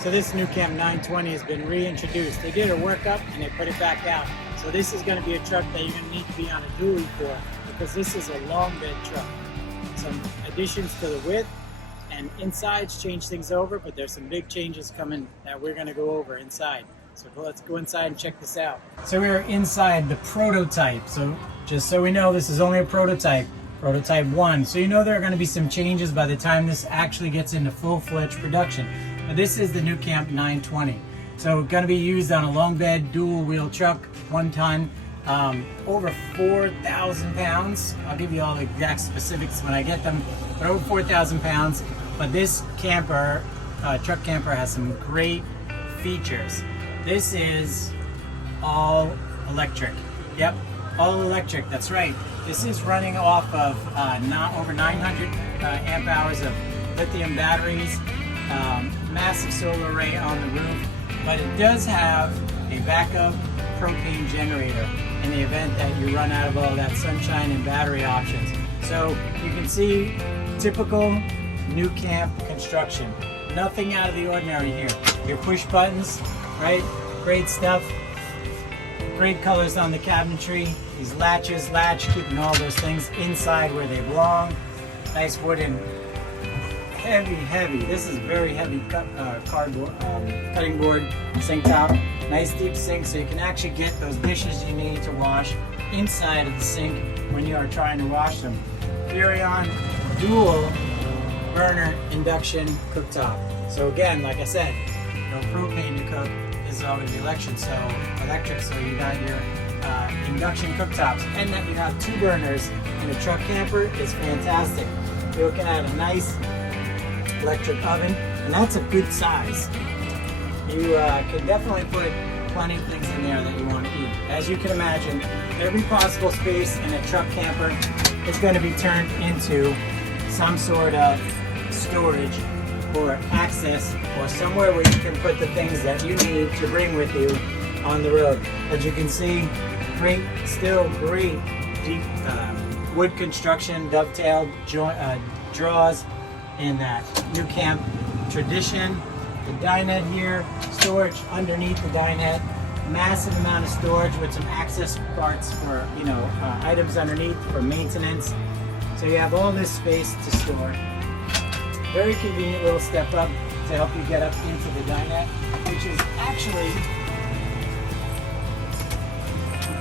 So this nuCamp 920 has been reintroduced. They did a workup and they put it back out. So this is going to be a truck that you're going to need to be on a dually for, because this is a long bed truck. Some additions to the width and insides change things over, but there's some big changes coming that we're going to go over inside. So let's go inside and check this out. So we're inside the prototype. So just so we know, this is only a prototype. Prototype 1. So you know there are going to be some changes by the time this actually gets into full-fledged production. But this is the nuCamp 920. So going to be used on a long bed dual wheel truck, 1 ton, over 4,000 pounds. I'll give you all the exact specifics when I get them, but over 4,000 pounds. But this camper, truck camper, has some great features. This is all electric. Yep, all electric, that's right. This is running off of over 900 amp hours of lithium batteries, massive solar array on the roof, but it does have a backup propane generator in the event that you run out of all that sunshine and battery options. So you can see typical nuCamp construction. Nothing out of the ordinary here. Your push buttons, right? Great stuff. Great colors on the cabinetry. These latches, keeping all those things inside where they belong. Nice wooden, heavy. This is very heavy cardboard, cutting board sink top. Nice deep sink, so you can actually get those dishes you need to wash inside of the sink when you are trying to wash them. Furrion dual burner induction cooktop. So again, like I said, no propane to cook. This is all going to be electric, so you got your induction cooktops, and that you have 2 burners in a truck camper is fantastic. You're looking at a nice electric oven, and that's a good size. You can definitely put plenty of things in there that you want to eat. As you can imagine, every possible space in a truck camper is going to be turned into some sort of storage or access, or somewhere where you can put the things that you need to bring with you on the road. As you can see, great deep wood construction, dovetailed draws in that nuCamp tradition. The dinette here, storage underneath the dinette, massive amount of storage with some access parts for items underneath for maintenance. So you have all this space to store. Very convenient little step up to help you get up into the dinette, which is actually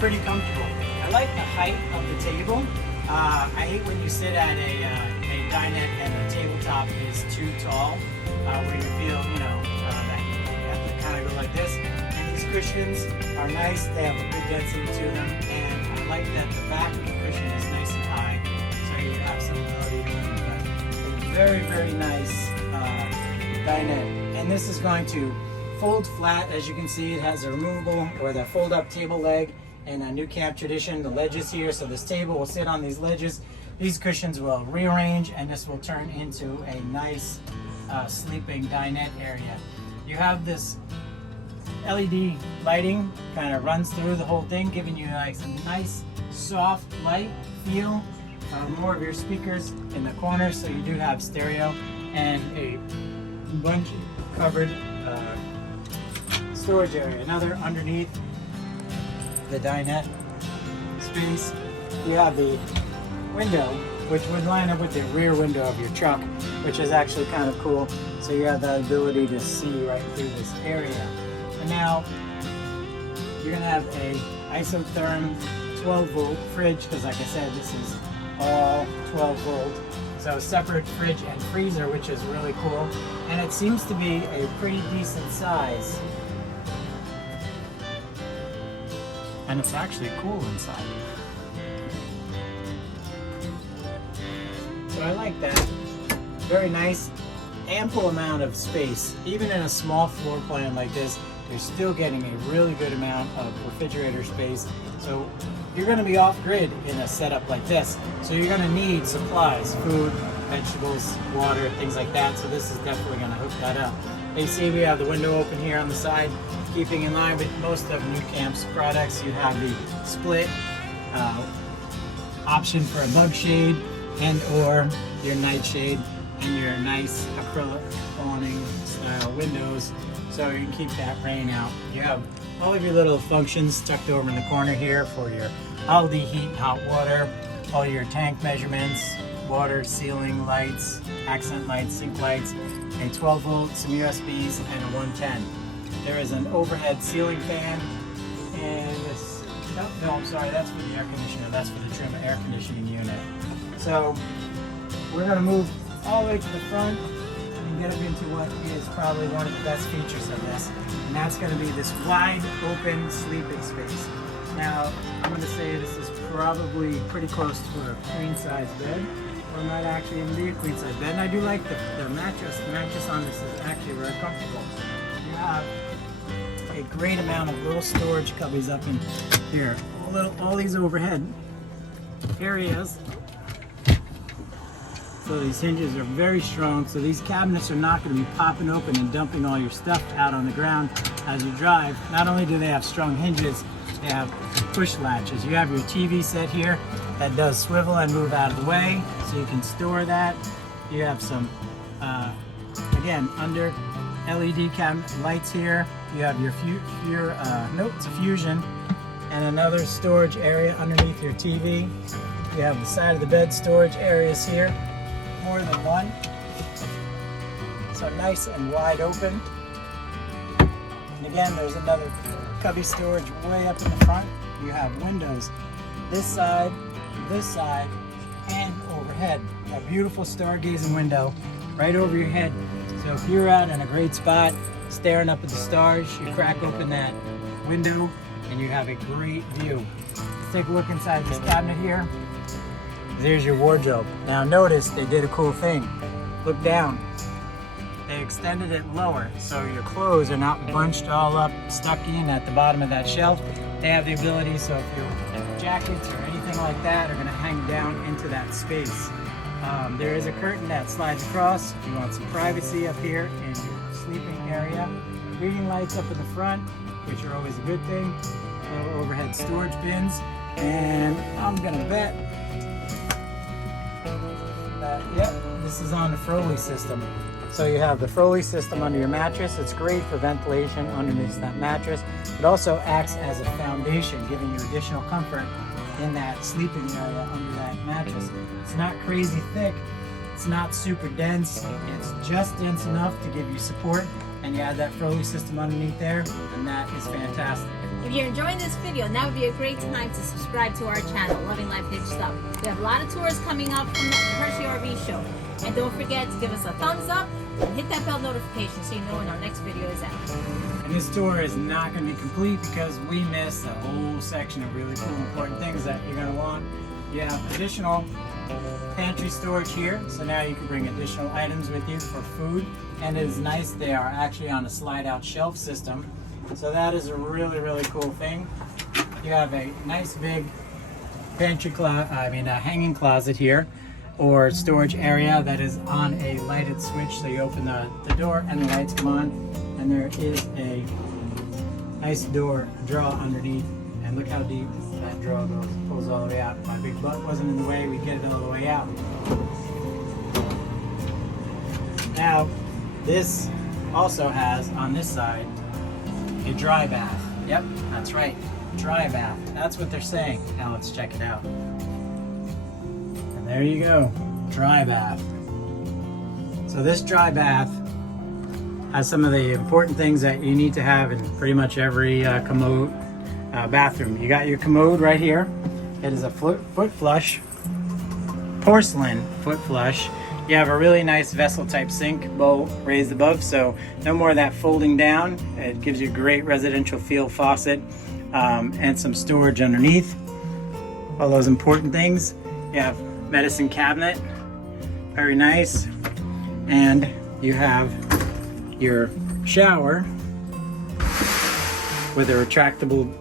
pretty comfortable. I like the height of the table. I hate when you sit at a dinette and the tabletop is too tall, where you feel, that you have to kind of go like this. And these cushions are nice. They have a good density to them, and I like that the back of the cushion is nice and high, so you have some ability to move that. Very nice dinette, and this is going to fold flat. As you can see, it has a removable or the fold-up table leg. In a nuCamp tradition, the ledges here, so this table will sit on these ledges. These cushions will rearrange, and this will turn into a nice sleeping dinette area. You have this LED lighting, kind of runs through the whole thing, giving you like some nice soft light feel. More of your speakers in the corner, so you do have stereo, and a bunch covered storage area. Another underneath the dinette space. You have the window, which would line up with the rear window of your truck, which is actually kind of cool. So you have the ability to see right through this area. And now you're gonna have a isotherm 12-volt fridge, because like I said, this is all 12-volt. So separate fridge and freezer, which is really cool. And it seems to be a pretty decent size. And it's actually cool inside. So I like that. Very nice, ample amount of space. Even in a small floor plan like this, you're still getting a really good amount of refrigerator space. So you're going to be off-grid in a setup like this. So you're going to need supplies, food, vegetables, water, things like that. So this is definitely going to hook that up. You see we have the window open here on the side, keeping in line with most of nuCamp's products. You have the split option for a bug shade and or your nightshade and your nice acrylic awning stuff. style windows so you can keep that rain out. You have all of your little functions tucked over in the corner here for your holiday heat and hot water, all your tank measurements, water, ceiling lights, accent lights, sink lights, a 12 volt, some USBs, and a 110. There is an overhead ceiling fan, and this, no, I'm sorry, that's for the air conditioner. That's for the trim air conditioning unit. So we're going to move all the way to the front and get up into what is probably one of the best features of this, and that's going to be this wide open sleeping space. Now, I'm going to say this is probably pretty close to a queen size bed, or might actually even be a queen size bed. And I do like the mattress. The mattress on this is actually very comfortable. You have a great amount of little storage cubbies up in here. All these overhead areas. So these hinges are very strong. So these cabinets are not going to be popping open and dumping all your stuff out on the ground as you drive. Not only do they have strong hinges, they have push latches. You have your TV set here that does swivel and move out of the way, so you can store that. You have some, again, under LED cabinet lights here. You have your it's a Fusion, and another storage area underneath your TV. You have the side of the bed storage areas here, more than one. So nice and wide open. And again, there's another cubby storage way up in the front. You have windows this side, and overhead. A beautiful stargazing window right over your head. So if you're out in a great spot, staring up at the stars, you crack open that window and you have a great view. Let's take a look inside this cabinet here. There's your wardrobe. Now notice they did a cool thing. Look down. They extended it lower so your clothes are not bunched all up, stuck in at the bottom of that shelf. They have the ability, so if your jackets or anything like that are going to hang down into that space. There is a curtain that slides across if you want some privacy up here in your sleeping area. Reading lights up in the front, which are always a good thing. Little overhead storage bins. And I'm going to bet that, yep, this is on the Froley system. So you have the Froley system under your mattress. It's great for ventilation underneath that mattress. It also acts as a foundation, giving you additional comfort in that sleeping area under that mattress. It's not crazy thick. It's not super dense. It's just dense enough to give you support. And you add that Froley system underneath there, and that is fantastic. If you're enjoying this video, now would be a great time to subscribe to our channel, Loving Life Hitched Up. We have a lot of tours coming up from the Hershey RV show. And don't forget to give us a thumbs up and hit that bell notification so you know when our next video is out. And this tour is not going to be complete because we missed a whole section of really cool important things that you're going to want. You have additional pantry storage here, so now you can bring additional items with you for food. And it is nice, they are actually on a slide out shelf system. So that is a really, really cool thing. You have a nice big pantry hanging closet here, or storage area that is on a lighted switch. So you open the door and the lights come on, and there is a nice drawer underneath. And look how deep that drawer goes. It pulls all the way out. If my big butt wasn't in the way, we'd get it all the way out. Now, this also has on this side a dry bath. Yep, that's right, dry bath. That's what they're saying. Now let's check it out. And there you go, dry bath. So this dry bath has some of the important things that you need to have in pretty much every commode bathroom. You got your commode right here. It is a foot flush, porcelain foot flush. You have a really nice vessel type sink bowl raised above, so no more of that folding down. It gives you a great residential feel faucet, and some storage underneath. All those important things. You have medicine cabinet, very nice. And you have your shower with a retractable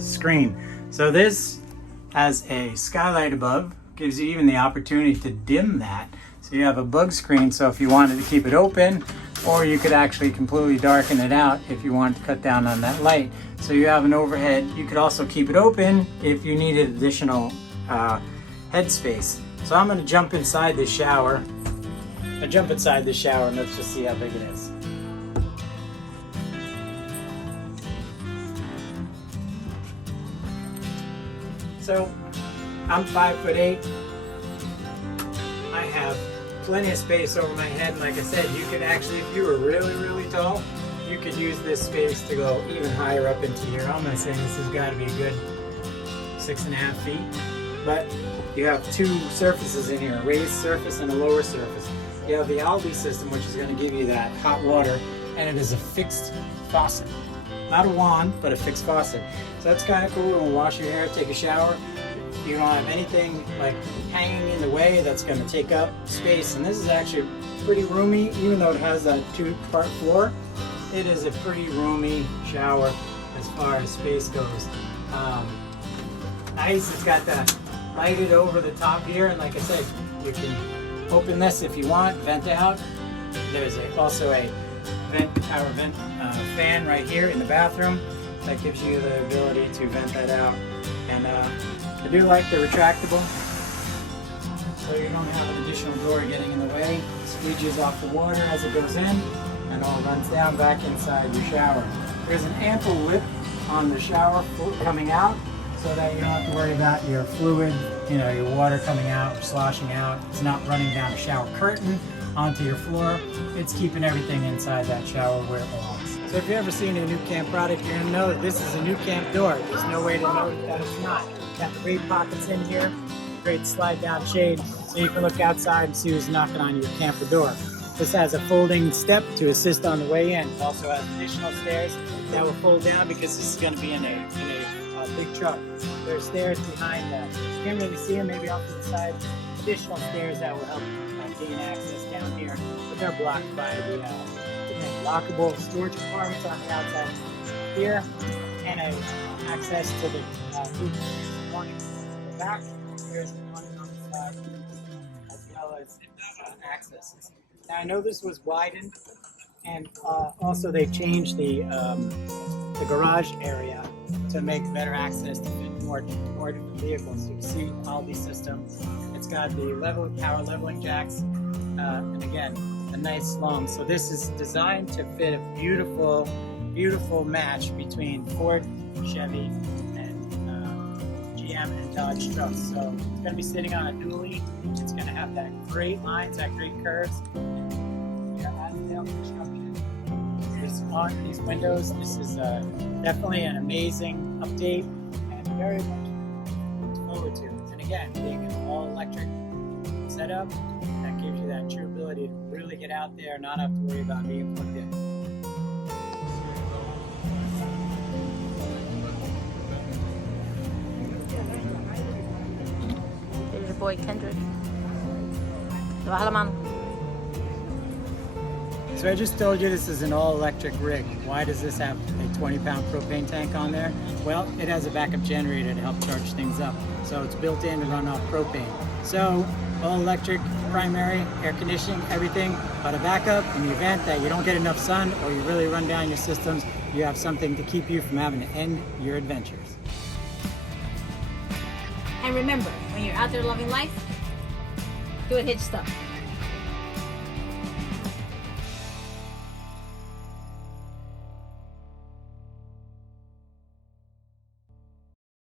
screen. So this has a skylight above, gives you even the opportunity to dim that. So you have a bug screen, so if you wanted to keep it open, or you could actually completely darken it out if you wanted to cut down on that light. So you have an overhead. You could also keep it open if you needed additional head space. So I'm going to jump inside this shower I'll jump inside the shower and let's just see how big it is. So I'm 5'8". I have plenty of space over my head, and like I said, you could actually, if you were really, really tall, you could use this space to go even higher up into here. I'm gonna say this has got to be a good 6.5 feet. But you have two surfaces in here, a raised surface and a lower surface. You have the Aldi system, which is going to give you that hot water, and it is a fixed faucet. Not a wand, but a fixed faucet. So that's kind of cool. When you wash your hair, take a shower, you don't have anything like hanging in the way that's going to take up space. And this is actually pretty roomy, even though it has that 2-part floor. It is a pretty roomy shower as far as space goes. Nice, it's got that lighted over the top here, and like I said, you can open this if you want, vent out. There's also a power vent fan right here in the bathroom that gives you the ability to vent that out. And I do like the retractable, so you don't have an additional door getting in the way. It squeegees off the water as it goes in, and all runs down back inside your shower. There's an ample lip on the shower coming out, so that you don't have to worry about your fluid, your water coming out or sloshing out. It's not running down a shower curtain onto your floor. It's keeping everything inside that shower where it belongs. So if you've ever seen a nuCamp product, you're gonna know that this is a nuCamp door. There's no way to know that it's not. Got the great pockets in here, great slide down shade, so you can look outside and see who's knocking on your camper door. This has a folding step to assist on the way in. It also has additional stairs that will fold down because this is going to be in a big truck. There's stairs behind that. You can't really see them, maybe off to the side. Additional stairs that will help gain access down here, but they're blocked by the lockable storage compartments on the outside here, and access to the one in the back. There's one on the side, as well as accesses. Now I know this was widened, and also they changed the garage area to make better access to fit more different vehicles. You can see Aldi system. It's got the power leveling jacks, and again, a nice long. So this is designed to fit a beautiful, beautiful match between Ford, Chevy, and GM and Dodge trucks. So it's going to be sitting on a dually. It's going to have that great lines, that great curves. Your Azdell construction is on these windows. This is definitely an amazing update, and very much look forward to. And again, being an all-electric setup, that gives you that true ability to really get out there and not have to worry about being plugged in. There's your boy Kendrick. Bahala man. So I just told you this is an all-electric rig. Why does this have a 20-pound propane tank on there? Well, it has a backup generator to help charge things up. So it's built in to run off propane. So all-electric, primary, air conditioning, everything, but a backup in the event that you don't get enough sun or you really run down your systems, you have something to keep you from having to end your adventures. And remember, when you're out there loving life, do it hitch stuff.